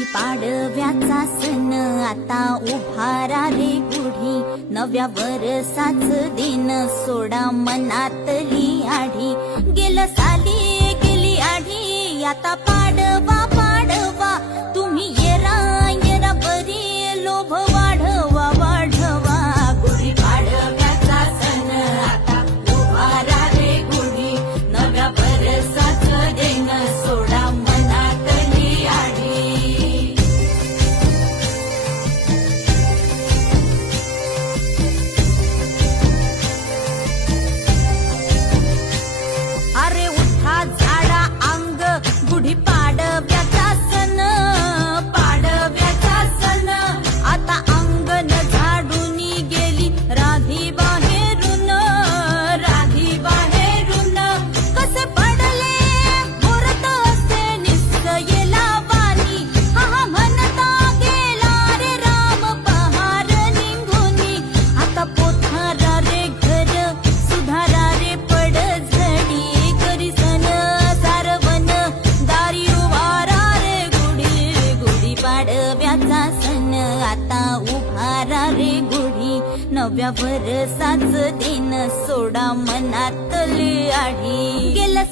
गुढी पाडव्याचा सण आता उभारा रे गुढी, नव्या वर्षाच दिन सोडा मनातली आढी. गेलं साली गेली आढी, आता पाडवा पाडवा, तुम्ही येरा येरा बरी लोभ वाढवा वाढवा. गुढी पाडव्याचा सण आता उभारा रे गुढी, नव्या वर्षाच दिन सोडा मनातली आढी. अरे उठा झाडा अंग, गुढी पाडव्याचा सण, पाडव्याचा सण. आता अंगण झाडून गेली राधी बाहेरून, राधी बाहेरून. कसे पडले मुहूर्त असे निश्चयेला वाणी, हा हा म्हणता गेला रे राम पहार निघूनी. आता पोथारा रे घर सुधारा रे पड झडी, करी सण सारवण दारी उभारा रे गुढी. गुढी पाडव्याचा सण आता उभारा रे गुढी, नव्या वर्षाच दिन सोडा मनातली आढी. गेलं